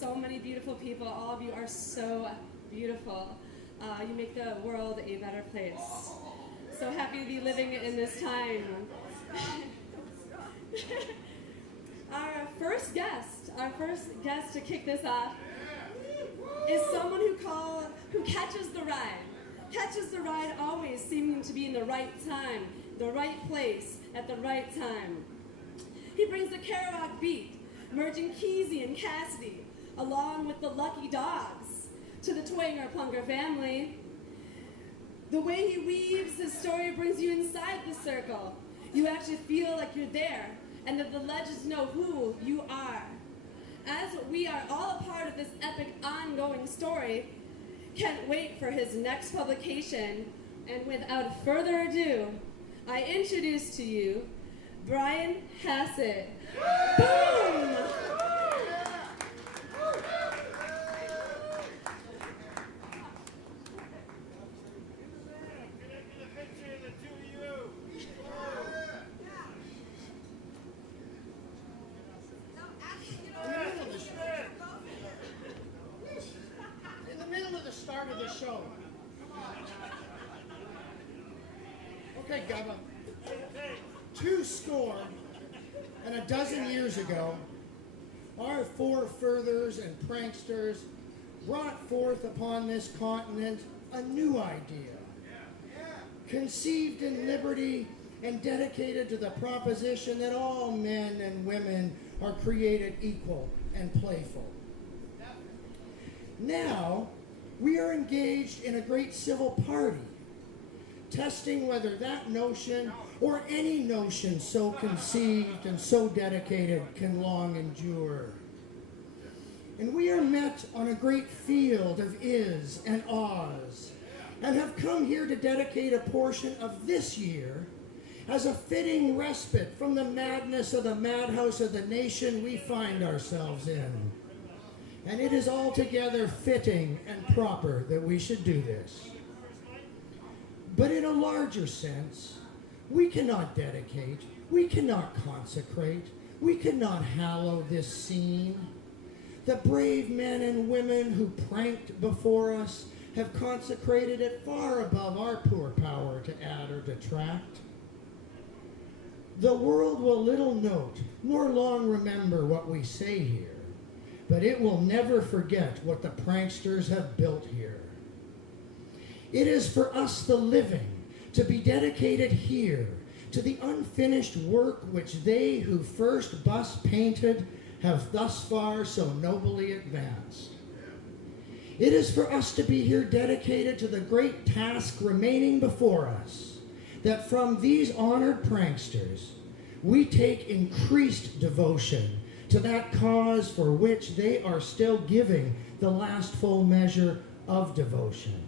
so many beautiful people. All of you are so beautiful. You make the world a better place. So happy to be living in this time. Our first guest to kick this off is someone who catches the ride always seeming to be in the right time, the right place, at the right time. He brings the Kerouac beat, merging Kesey and Cassidy, along with the Lucky Dogs, to the Twanger Plunger family. The way he weaves his story brings you inside the circle. You actually feel like you're there, and that the legends know who you are. As we are all a part of this epic ongoing story, can't wait for his next publication, and without further ado, I introduce to you Brian Hassett. Boom! Start of the show. Okay, Gubba. 212 years ago, our forefurthers and pranksters brought forth upon this continent a new idea, conceived in liberty and dedicated to the proposition that all men and women are created equal and playful. Now, we are engaged in a great civil party, testing whether that notion or any notion so conceived and so dedicated can long endure. And we are met on a great field of is and ahs, and have come here to dedicate a portion of this year as a fitting respite from the madness of the madhouse of the nation we find ourselves in. And it is altogether fitting and proper that we should do this. But in a larger sense, we cannot dedicate, we cannot consecrate, we cannot hallow this scene. The brave men and women who pranked before us have consecrated it far above our poor power to add or detract. The world will little note, nor long remember what we say here, but it will never forget what the pranksters have built here. It is for us, the living, to be dedicated here to the unfinished work which they who first bust painted have thus far so nobly advanced. It is for us to be here dedicated to the great task remaining before us, that from these honored pranksters we take increased devotion to that cause for which they are still giving the last full measure of devotion.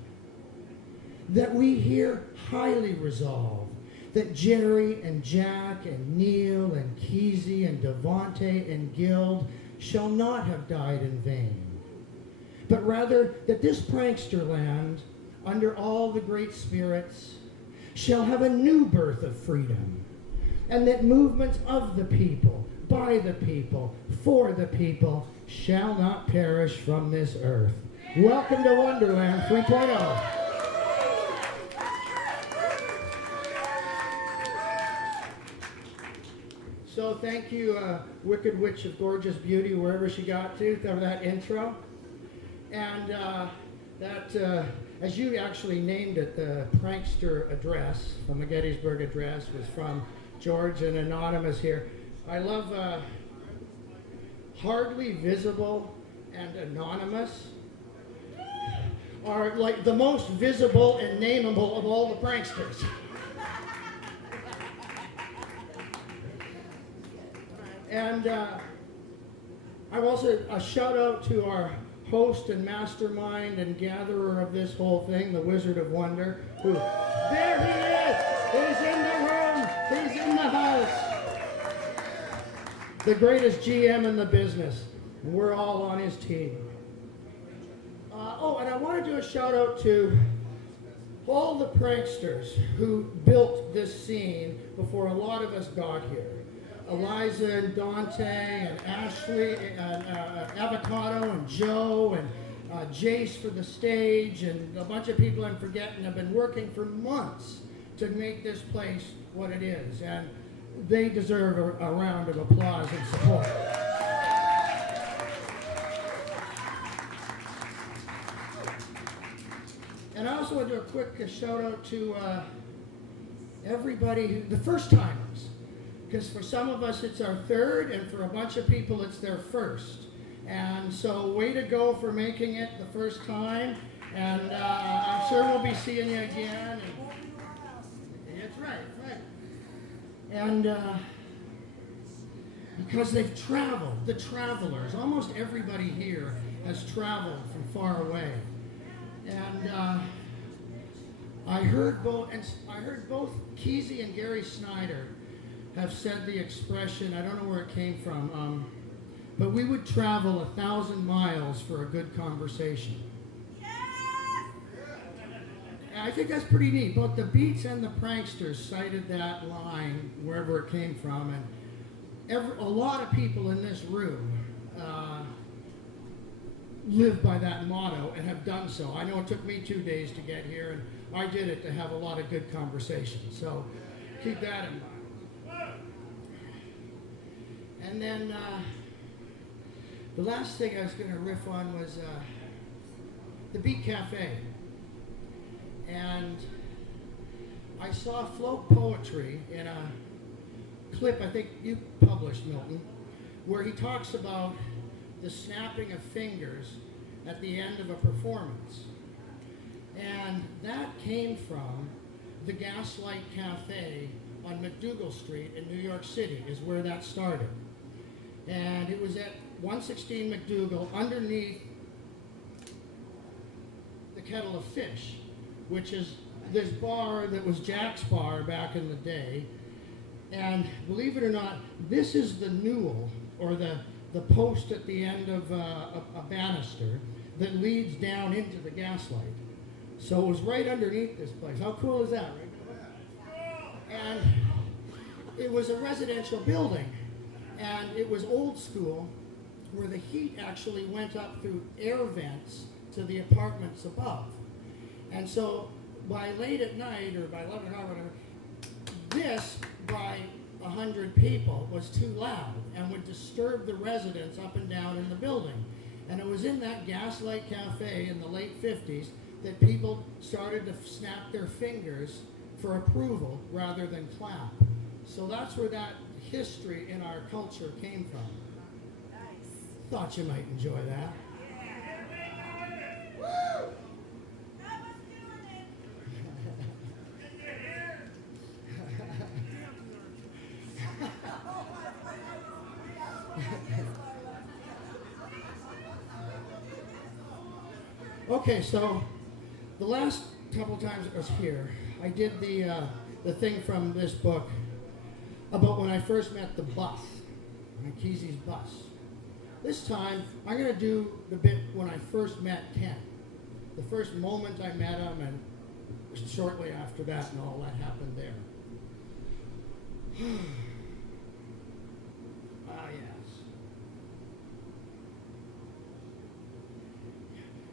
That we here highly resolve that Jerry and Jack and Neil and Kesey and Devonte and Gild shall not have died in vain, but rather that this prankster land, under all the great spirits, shall have a new birth of freedom, and that movements of the people, by the people, for the people, shall not perish from this earth. Welcome to Wonderland 3.0. So thank you, Wicked Witch of Gorgeous Beauty, wherever she got to, for that intro. And as you actually named it, the prankster address from the Gettysburg Address was from George and Anonymous here. I love hardly visible and anonymous are like the most visible and nameable of all the pranksters. And I've also a shout out to our host and mastermind and gatherer of this whole thing, the Wizard of Wonder, who, there he is! He's in the room! He's in the house! The greatest GM in the business. We're all on his team. And I want to do a shout out to all the pranksters who built this scene before a lot of us got here. Eliza and Dante and Ashley and Avocado and Joe and Jace for the stage, and a bunch of people I'm forgetting have been working for months to make this place what it is, and they deserve a round of applause and support. And I also want to do a quick shout out to everybody, the first timers, because for some of us it's our third, and for a bunch of people it's their first. And so way to go for making it the first time, and I'm sure we'll be seeing you again. And that's right. And because they've traveled, the travelers, almost everybody here has traveled from far away. And I heard both Kesey and Gary Snyder have said the expression, I don't know where it came from, but we would travel 1,000 miles for a good conversation. And I think that's pretty neat. Both the Beats and the Pranksters cited that line wherever it came from, and a lot of people in this room live by that motto and have done so. I know it took me 2 days to get here, and I did it to have a lot of good conversations. So keep that in mind. And then the last thing I was going to riff on was the Beat Cafe. And I saw Float Poetry in a clip I think you published, Milton, where he talks about the snapping of fingers at the end of a performance. And that came from the Gaslight Cafe on McDougal Street in New York City, is where that started. And it was at 116 McDougal, underneath the Kettle of Fish, which is this bar that was Jack's bar back in the day. And believe it or not, this is the newel, or the post at the end of a banister that leads down into the Gaslight. So it was right underneath this place. How cool is that, right? And it was a residential building, and it was old school, where the heat actually went up through air vents to the apartments above. And so by late at night, or by 11 o'clock, whatever, this, by 100 people, was too loud and would disturb the residents up and down in the building. And it was in that Gaslight Cafe in the late 50s that people started to snap their fingers for approval rather than clap. So that's where that history in our culture came from. Nice. Thought you might enjoy that. Yeah. Woo! That was doing it. Okay, so the last couple times I was here, I did the thing from this book about when I first met the bus, Kesey's bus. This time, I'm going to do the bit when I first met Ken. The first moment I met him, and shortly after that, and all that happened there. Ah, yes.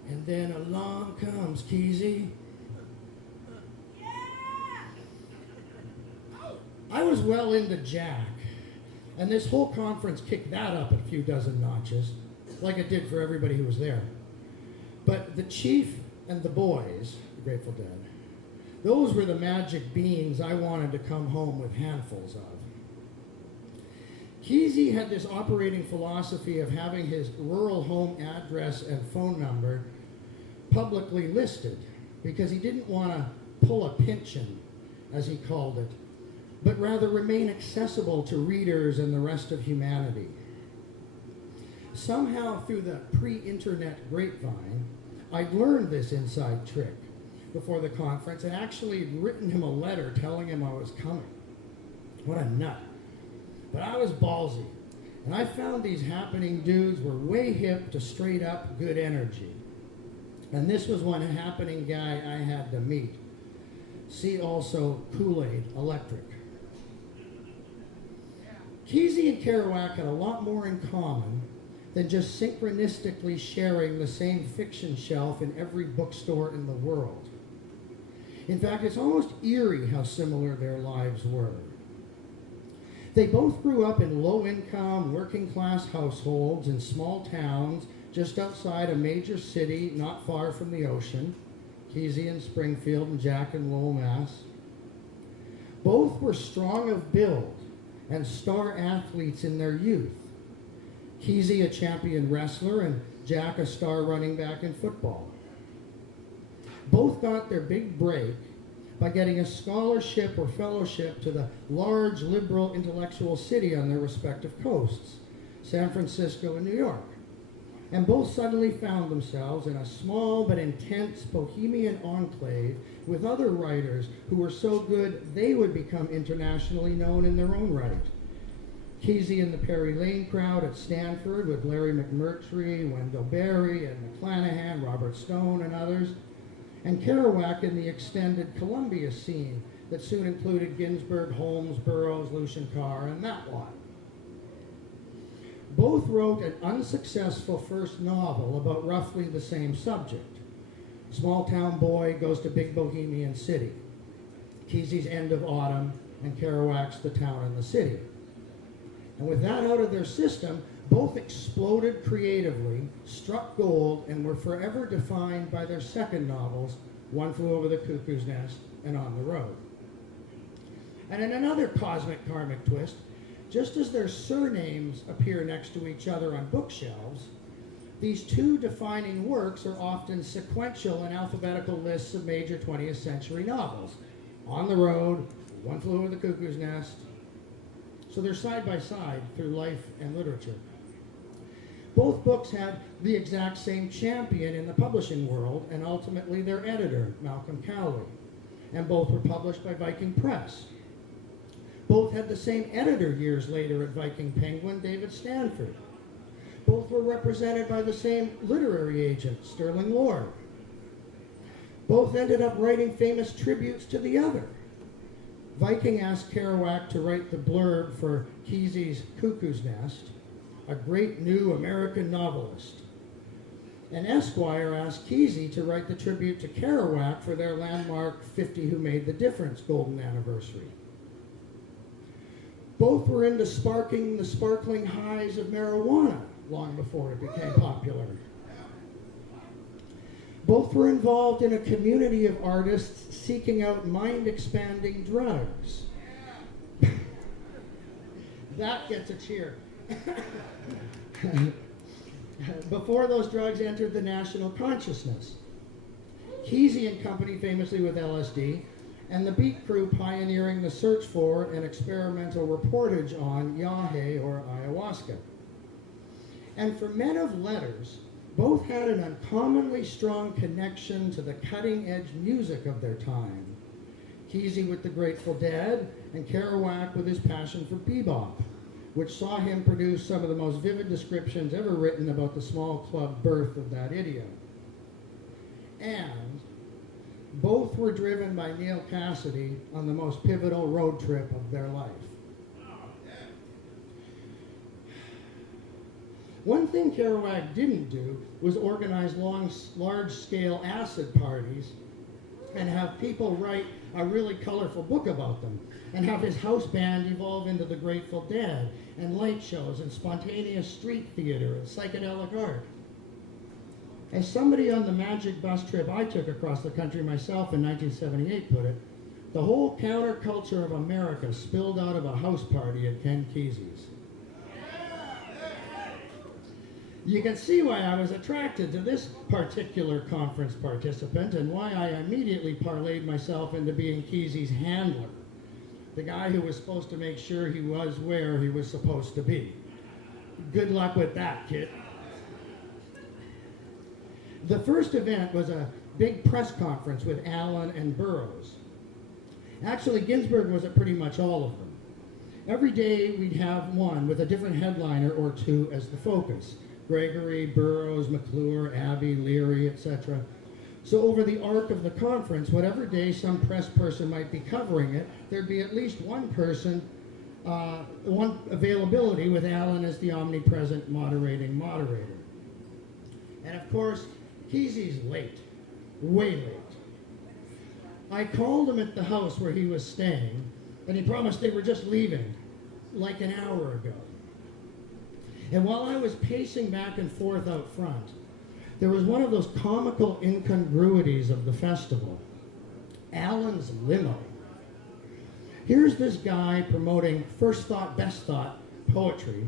And then along comes Kesey. I was well into Jack, and this whole conference kicked that up a few dozen notches, like it did for everybody who was there. But the Chief and the boys, the Grateful Dead, those were the magic beings I wanted to come home with handfuls of. Kesey had this operating philosophy of having his rural home address and phone number publicly listed, because he didn't want to pull a pension, as he called it, but rather remain accessible to readers and the rest of humanity. Somehow through the pre-internet grapevine, I'd learned this inside trick before the conference and actually had written him a letter telling him I was coming. What a nut. But I was ballsy, and I found these happening dudes were way hip to straight up good energy. And this was one happening guy I had to meet. See also Kool-Aid Electric. Kesey and Kerouac had a lot more in common than just synchronistically sharing the same fiction shelf in every bookstore in the world. In fact, it's almost eerie how similar their lives were. They both grew up in low-income, working-class households in small towns just outside a major city not far from the ocean, Kesey in Springfield and Jack in Lowell, Mass. Both were strong of build and star athletes in their youth. Kesey a champion wrestler and Jack a star running back in football. Both got their big break by getting a scholarship or fellowship to the large liberal intellectual city on their respective coasts, San Francisco and New York. And both suddenly found themselves in a small but intense bohemian enclave with other writers who were so good they would become internationally known in their own right. Kesey in the Perry Lane crowd at Stanford with Larry McMurtry, Wendell Berry, and McClanahan, Robert Stone, and others. And Kerouac in the extended Columbia scene that soon included Ginsberg, Holmes, Burroughs, Lucien Carr, and that lot. Both wrote an unsuccessful first novel about roughly the same subject. Small town boy goes to big bohemian city. Kesey's End of Autumn and Kerouac's The Town and the City. And with that out of their system, both exploded creatively, struck gold, and were forever defined by their second novels, One Flew Over the Cuckoo's Nest and On the Road. And in another cosmic karmic twist, just as their surnames appear next to each other on bookshelves, these two defining works are often sequential in alphabetical lists of major 20th century novels. On the Road, One Flew Over the Cuckoo's Nest. So they're side by side through life and literature. Both books had the exact same champion in the publishing world and ultimately their editor, Malcolm Cowley. And both were published by Viking Press. Both had the same editor years later at Viking Penguin, David Stanford. Both were represented by the same literary agent, Sterling Lord. Both ended up writing famous tributes to the other. Viking asked Kerouac to write the blurb for Kesey's Cuckoo's Nest, a great new American novelist. And Esquire asked Kesey to write the tribute to Kerouac for their landmark 50 Who Made the Difference golden anniversary. Both were into sparking the sparkling highs of marijuana long before it became popular. Both were involved in a community of artists seeking out mind-expanding drugs. That gets a cheer. Before those drugs entered the national consciousness. Kesey and company famously with LSD, and the Beat Crew pioneering the search for and experimental reportage on yahe or ayahuasca. And for men of letters, both had an uncommonly strong connection to the cutting-edge music of their time. Kesey with the Grateful Dead, and Kerouac with his passion for bebop, which saw him produce some of the most vivid descriptions ever written about the small club birth of that idiom. And both were driven by Neil Cassidy on the most pivotal road trip of their life. One thing Kerouac didn't do was organize large-scale acid parties and have people write a really colorful book about them, and have his house band evolve into the Grateful Dead, and light shows, and spontaneous street theater, and psychedelic art. As somebody on the magic bus trip I took across the country myself in 1978 put it, the whole counterculture of America spilled out of a house party at Ken Kesey's. You can see why I was attracted to this particular conference participant and why I immediately parlayed myself into being Kesey's handler, the guy who was supposed to make sure he was where he was supposed to be. Good luck with that, kid. The first event was a big press conference with Allen and Burroughs. Actually, Ginsberg was at pretty much all of them. Every day we'd have one with a different headliner or two as the focus. Gregory, Burroughs, McClure, Abbey, Leary, etc. So over the arc of the conference, whatever day some press person might be covering it, there'd be at least one person one availability with Alan as the omnipresent moderating moderator. And of course, Keezy's late, way late. I called him at the house where he was staying, and he promised they were just leaving, like an hour ago. And while I was pacing back and forth out front, there was one of those comical incongruities of the festival. Alan's limo. Here's this guy promoting first thought, best thought poetry,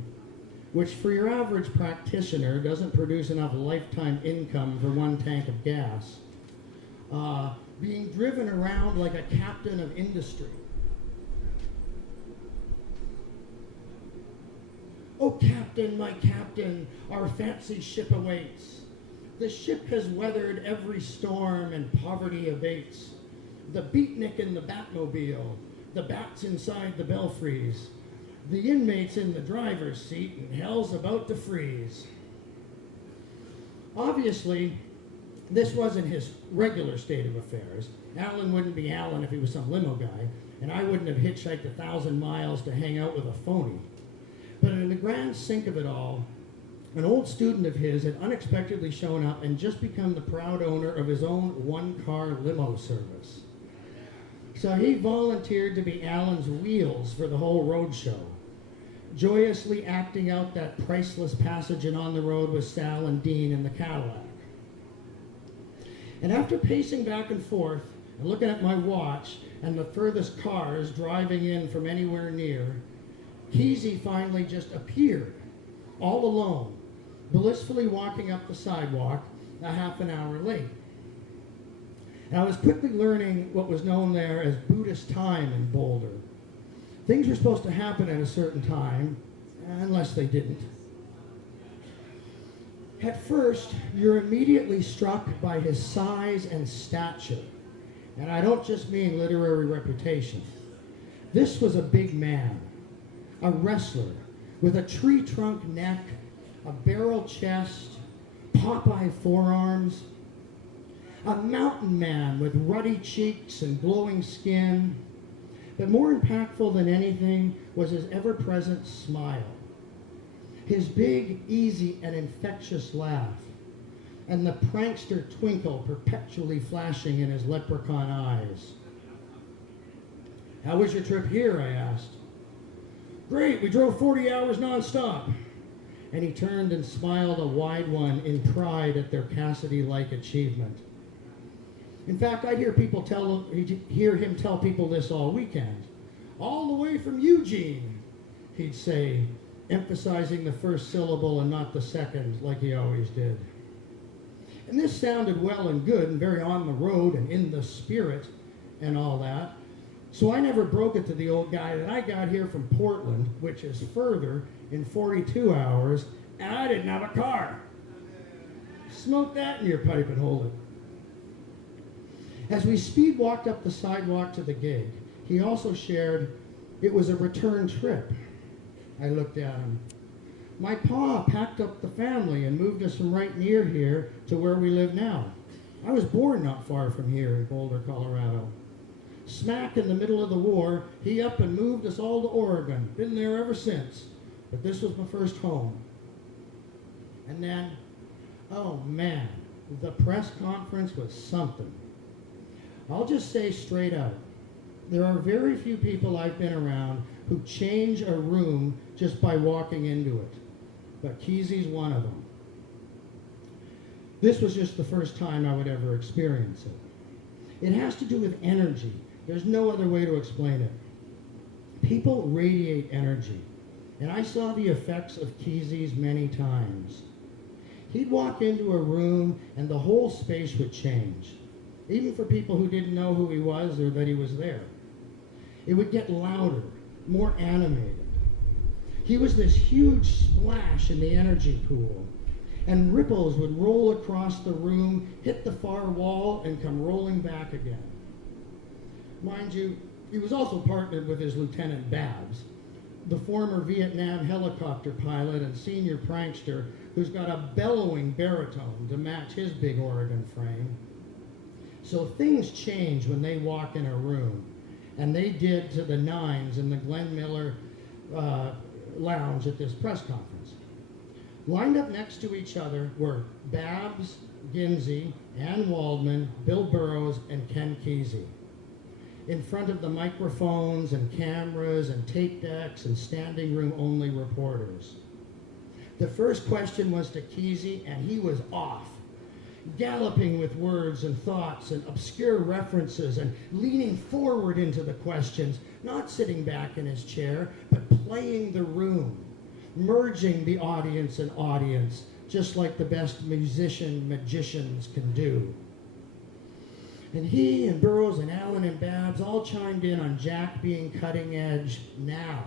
which for your average practitioner doesn't produce enough lifetime income for one tank of gas, being driven around like a captain of industry. Oh, Captain, my Captain, our fancy ship awaits. The ship has weathered every storm and poverty abates. The beatnik in the Batmobile, the bats inside the belfries, the inmates in the driver's seat, and hell's about to freeze. Obviously, this wasn't his regular state of affairs. Alan wouldn't be Alan if he was some limo guy, and I wouldn't have hitchhiked 1,000 miles to hang out with a phony. But in the grand sink of it all, an old student of his had unexpectedly shown up and just become the proud owner of his own one-car limo service. So he volunteered to be Alan's wheels for the whole road show, joyously acting out that priceless passage in On the Road with Sal and Dean in the Cadillac. And after pacing back and forth and looking at my watch and the furthest cars driving in from anywhere near, Keezy finally just appeared, all alone, blissfully walking up the sidewalk a half an hour late. And I was quickly learning what was known there as Buddhist time in Boulder. Things were supposed to happen at a certain time, unless they didn't. At first, you're immediately struck by his size and stature. And I don't just mean literary reputation. This was a big man, a wrestler, with a tree trunk neck, a barrel chest, Popeye forearms, a mountain man with ruddy cheeks and glowing skin. But more impactful than anything was his ever-present smile, his big, easy, and infectious laugh, and the prankster twinkle perpetually flashing in his leprechaun eyes. "How was your trip here?" I asked. "Great, we drove 40 hours nonstop." And he turned and smiled a wide one in pride at their Cassidy-like achievement. In fact, I'd hear him tell people this all weekend. "All the way from Eugene," he'd say, emphasizing the first syllable and not the second, like he always did. And this sounded well and good and very on the road and in the spirit and all that. So I never broke it to the old guy that I got here from Portland, which is further, in 42 hours, and I didn't have a car. Smoke that in your pipe and hold it. As we speed walked up the sidewalk to the gig, he also shared it was a return trip. I looked at him. "My pa packed up the family and moved us from right near here to where we live now. I was born not far from here in Boulder, Colorado. Smack in the middle of the war, he up and moved us all to Oregon. Been there ever since. But this was my first home." And then, oh man, the press conference was something. I'll just say straight out, there are very few people I've been around who change a room just by walking into it. But Keezy's one of them. This was just the first time I would ever experience it. It has to do with energy. There's no other way to explain it. People radiate energy, and I saw the effects of Keezy's many times. He'd walk into a room and the whole space would change, even for people who didn't know who he was or that he was there. It would get louder, more animated. He was this huge splash in the energy pool, and ripples would roll across the room, hit the far wall, and come rolling back again. Mind you, he was also partnered with his Lieutenant Babs, the former Vietnam helicopter pilot and senior prankster who's got a bellowing baritone to match his big Oregon frame. So things change when they walk in a room, and they did to the nines in the Glenn Miller lounge at this press conference. Lined up next to each other were Babs, Ginsey, Ann Waldman, Bill Burroughs, and Ken Kesey. In front of the microphones and cameras and tape decks and standing room only reporters. The first question was to Kesey, and he was off, galloping with words and thoughts and obscure references and leaning forward into the questions, not sitting back in his chair, but playing the room, merging the audience and audience, just like the best magicians can do. And he and Burroughs and Allen and Babs all chimed in on Jack being cutting edge now.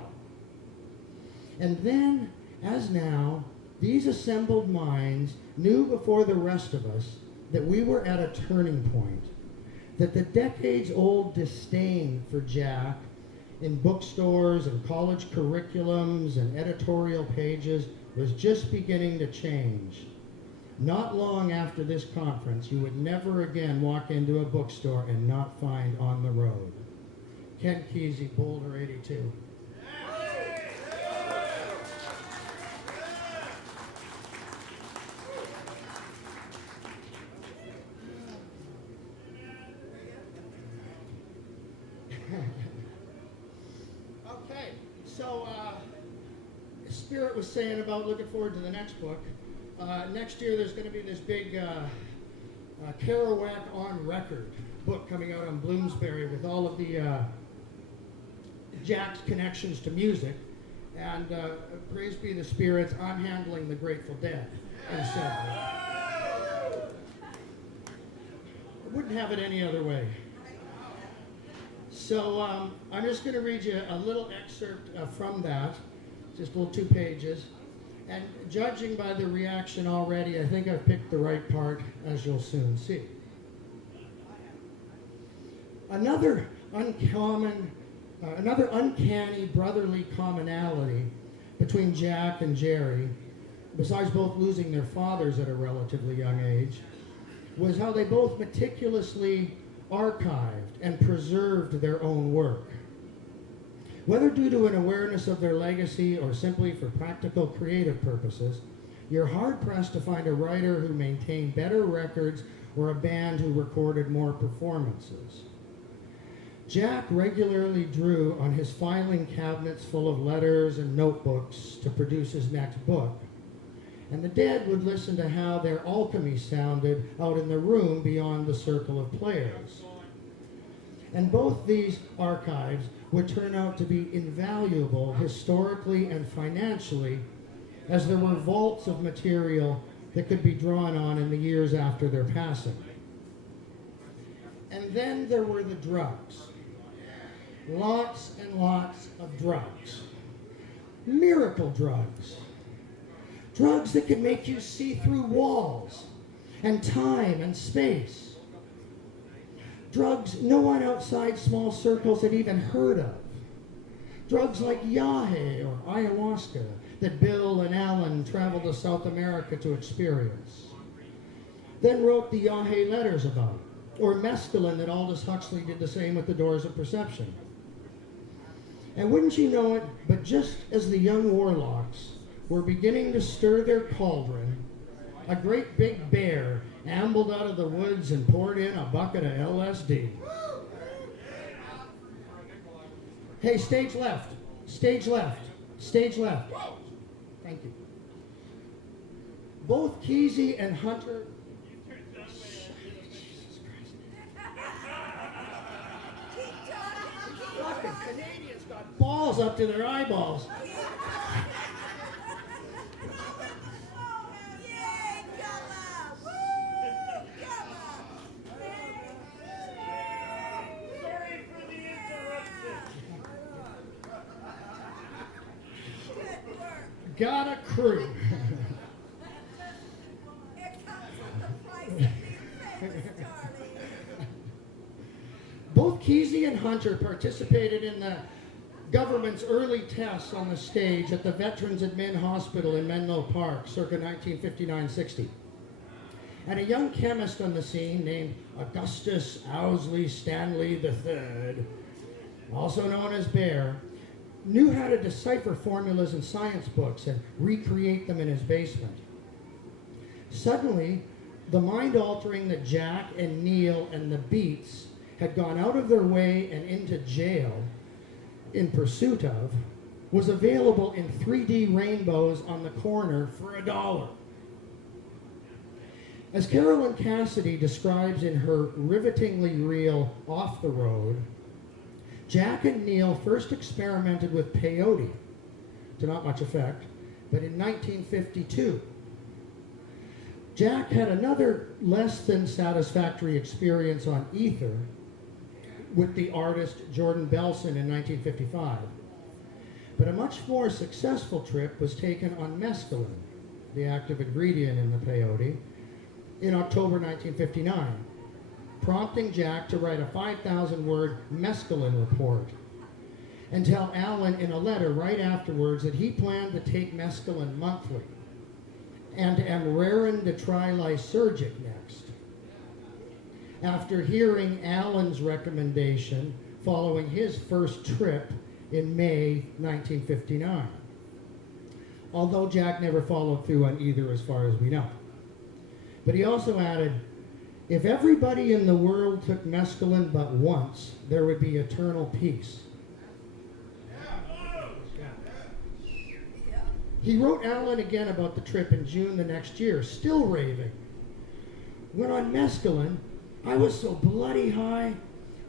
And then, as now, these assembled minds knew before the rest of us that we were at a turning point, that the decades-old disdain for Jack in bookstores and college curriculums and editorial pages was just beginning to change. Not long after this conference, you would never again walk into a bookstore and not find On the Road. Ken Kesey, Boulder 82. Okay, so Spirit was saying about looking forward to the next book. Next year there's going to be this big Kerouac on Record book coming out on Bloomsbury with all of the Jack's connections to music. And praise be the spirits, I'm handling the Grateful Dead instead. I wouldn't have it any other way. So I'm just going to read you a little excerpt from that, just a little 2 pages. And judging by the reaction already, I think I've picked the right part, as you'll soon see. Another uncanny brotherly commonality between Jack and Jerry, besides both losing their fathers at a relatively young age, was how they both meticulously archived and preserved their own work. Whether due to an awareness of their legacy or simply for practical creative purposes, you're hard-pressed to find a writer who maintained better records or a band who recorded more performances. Jack regularly drew on his filing cabinets full of letters and notebooks to produce his next book, and the Dead would listen to how their alchemy sounded out in the room beyond the circle of players. And both these archives would turn out to be invaluable historically and financially, as there were vaults of material that could be drawn on in the years after their passing. And then there were the drugs. Lots and lots of drugs. Miracle drugs. Drugs that could make you see through walls and time and space. Drugs no one outside small circles had even heard of. Drugs like yahe or ayahuasca that Bill and Alan traveled to South America to experience. Then wrote the yahe letters about, or mescaline that Aldous Huxley did the same with The Doors of Perception. And wouldn't you know it, but just as the young warlocks were beginning to stir their cauldron, a great big bear ambled out of the woods and poured in a bucket of LSD. Hey, stage left, stage left, stage left. Thank you. Both Kesey and Hunter... Fucking Canadians got balls up to their eyeballs. Got a crew. Both Kesey and Hunter participated in the government's early tests on the stage at the Veterans Admin Hospital in Menlo Park, circa 1959-60. And a young chemist on the scene named Augustus Owsley Stanley III, also known as Bear, knew how to decipher formulas in science books and recreate them in his basement. Suddenly, the mind-altering that Jack and Neil and the Beats had gone out of their way and into jail in pursuit of was available in 3D rainbows on the corner for $1. As Carolyn Cassidy describes in her rivetingly real Off the Road, Jack and Neil first experimented with peyote, to not much effect, but in 1952. Jack had another less than satisfactory experience on ether with the artist Jordan Belson in 1955. But a much more successful trip was taken on mescaline, the active ingredient in the peyote, in October 1959, prompting Jack to write a 5,000-word mescaline report and tell Alan in a letter right afterwards that he planned to take mescaline monthly and am raring to try lysergic next. After hearing Alan's recommendation following his first trip in May 1959, although Jack never followed through on either as far as we know. But he also added, if everybody in the world took mescaline but once, there would be eternal peace. He wrote Alan again about the trip in June the next year, still raving. When on mescaline, I was so bloody high,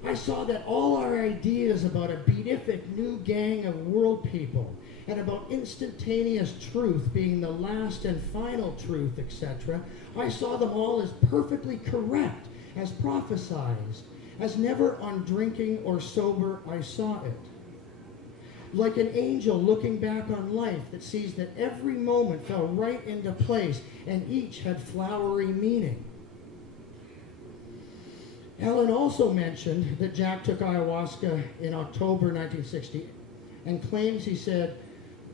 I saw that all our ideas about a beatific new gang of world people and about instantaneous truth being the last and final truth, etc., I saw them all as perfectly correct, as prophesied, as never on drinking or sober I saw it. Like an angel looking back on life that sees that every moment fell right into place and each had flowery meaning. Alan also mentioned that Jack took ayahuasca in October 1960 and claims he said,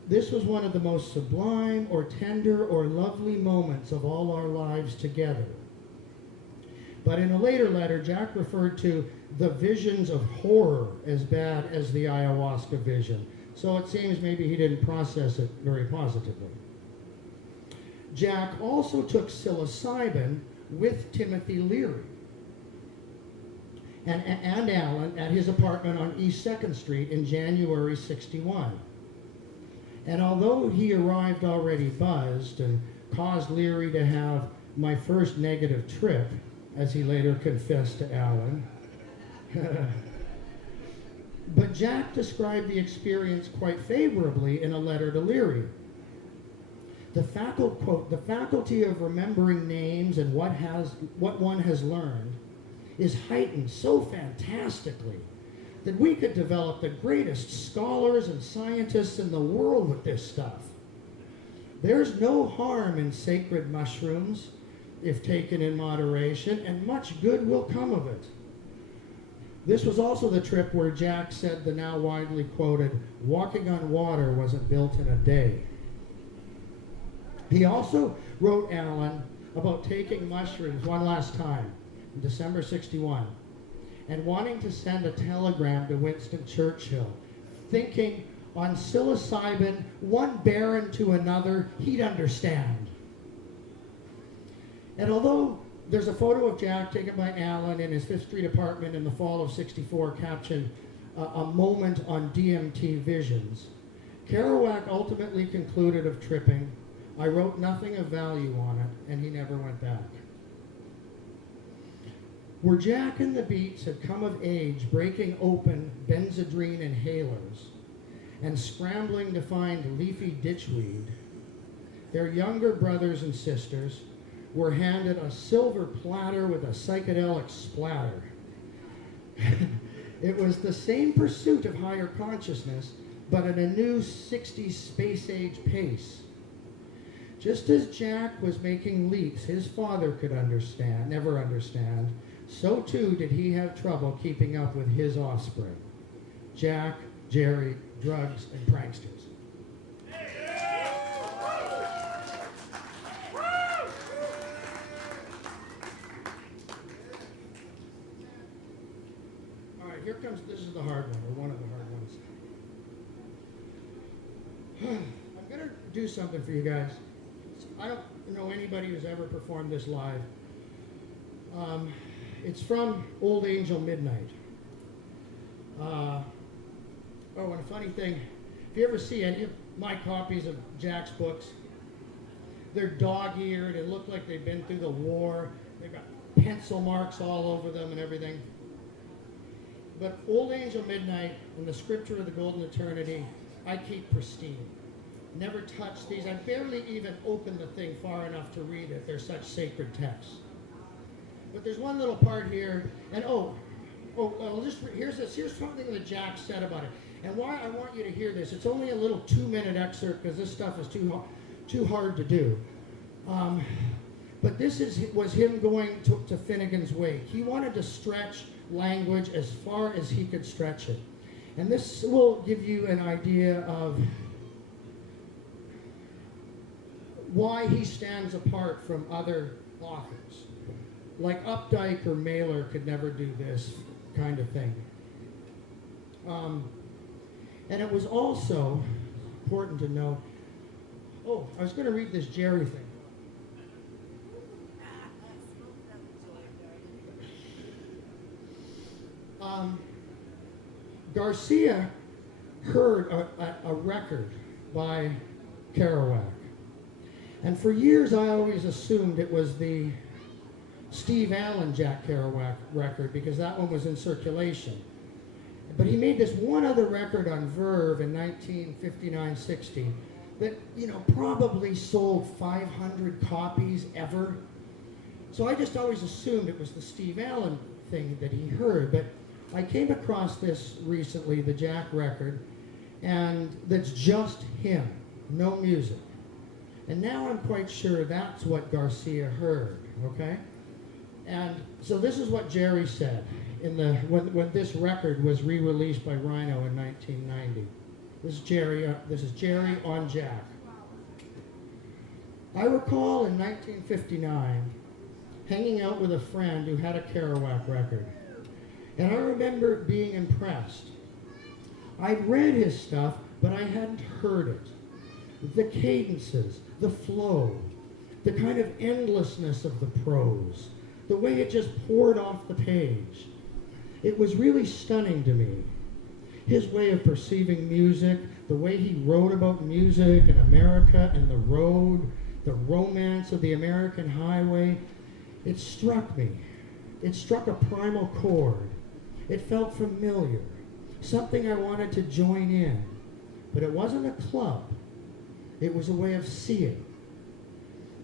this was one of the most sublime or tender or lovely moments of all our lives together. But in a later letter, Jack referred to the visions of horror as bad as the ayahuasca vision. So it seems maybe he didn't process it very positively. Jack also took psilocybin with Timothy Leary and Alan at his apartment on East 2nd Street in January '61. And although he arrived already buzzed and caused Leary to have my first negative trip, as he later confessed to Alan, but Jack described the experience quite favorably in a letter to Leary. Quote, the faculty of remembering names and what one has learned is heightened so fantastically that we could develop the greatest scholars and scientists in the world with this stuff. There's no harm in sacred mushrooms if taken in moderation, and much good will come of it. This was also the trip where Jack said the now widely quoted, walking on water wasn't built in a day. He also wrote Alan about taking mushrooms one last time in December '61 and wanting to send a telegram to Winston Churchill, thinking on psilocybin, one baron to another, he'd understand. And although there's a photo of Jack taken by Alan in his 5th Street apartment in the fall of '64 captioned, a moment on DMT visions, Kerouac ultimately concluded of tripping, I wrote nothing of value on it, and he never went back. Where Jack and the Beats had come of age breaking open benzodrine inhalers and scrambling to find leafy ditchweed, their younger brothers and sisters were handed a silver platter with a psychedelic splatter. It was the same pursuit of higher consciousness, but at a new 60s space-age pace. Just as Jack was making leaps his father could never understand, so too did he have trouble keeping up with his offspring. Jack, Jerry, drugs, and pranksters. All right, here comes, this is the hard one, or one of the hard ones. I'm going to do something for you guys. I don't know anybody who's ever performed this live. It's from Old Angel Midnight. Oh, and a funny thing, if you ever see any of my copies of Jack's books, they're dog-eared. It look like they've been through the war. They've got pencil marks all over them and everything. But Old Angel Midnight and the Scripture of the Golden Eternity, I keep pristine. Never touch these. I barely even open the thing far enough to read it. They're such sacred texts. But there's one little part here, and here's something that Jack said about it. And why I want you to hear this. It's only a little 2-minute excerpt because this stuff is too hard to do. But this was him going to Finnegan's Wake. He wanted to stretch language as far as he could stretch it. And this will give you an idea of why he stands apart from other authors. Like Updike or Mailer could never do this kind of thing. And it was also important to know, I was going to read this Jerry thing. Garcia heard a record by Kerouac. And for years I always assumed it was the Steve Allen Jack Kerouac record because that one was in circulation. But he made this one other record on Verve in 1959-60 that, probably sold 500 copies ever. So I just always assumed it was the Steve Allen thing that he heard. But I came across this recently, the Jack record, and that's just him, no music. And now I'm quite sure that's what Garcia heard, okay? And so this is what Jerry said when this record was re-released by Rhino in 1990. This is Jerry on Jack. I recall in 1959 hanging out with a friend who had a Kerouac record. And I remember being impressed. I'd read his stuff, but I hadn't heard it. The cadences, the flow, the kind of endlessness of the prose, the way it just poured off the page. It was really stunning to me. His way of perceiving music, the way he wrote about music and America and the road, the romance of the American highway, it struck me. It struck a primal chord. It felt familiar, something I wanted to join in. But it wasn't a club. It was a way of seeing.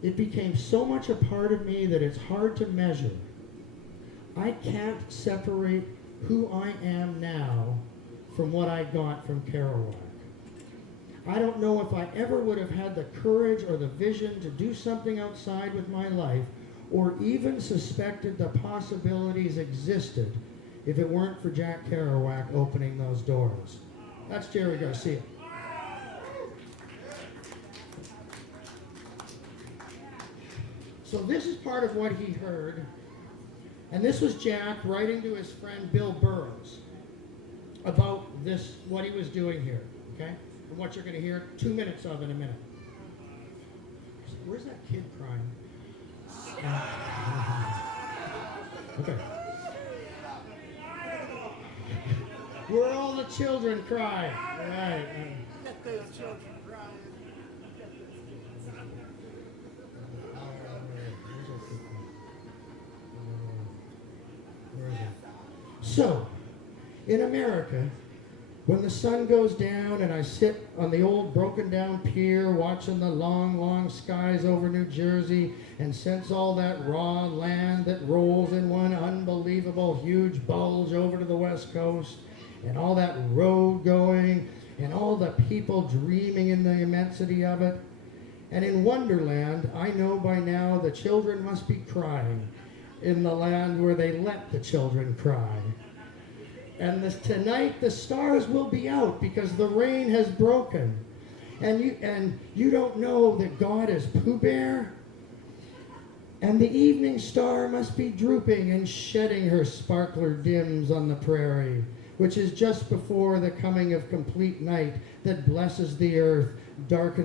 It became so much a part of me that it's hard to measure. I can't separate who I am now from what I got from Kerouac. I don't know if I ever would have had the courage or the vision to do something outside with my life, or even suspected the possibilities existed if it weren't for Jack Kerouac opening those doors. That's Jerry Garcia. So this is part of what he heard, and this was Jack writing to his friend Bill Burroughs about this, what he was doing here, okay? And what you're going to hear 2 minutes of in a minute. Where's that kid crying? Okay. Where all the children cry. Right. Get those children crying. So, in America, when the sun goes down and I sit on the old broken down pier watching the long, long skies over New Jersey and sense all that raw land that rolls in one unbelievable huge bulge over to the West Coast, and all that road going and all the people dreaming in the immensity of it. And in Wonderland, I know by now the children must be crying in the land where they let the children cry. And tonight the stars will be out because the rain has broken. And you don't know that God is Pooh Bear? And the evening star must be drooping and shedding her sparkler dims on the prairie, which is just before the coming of complete night that blesses the earth, darkens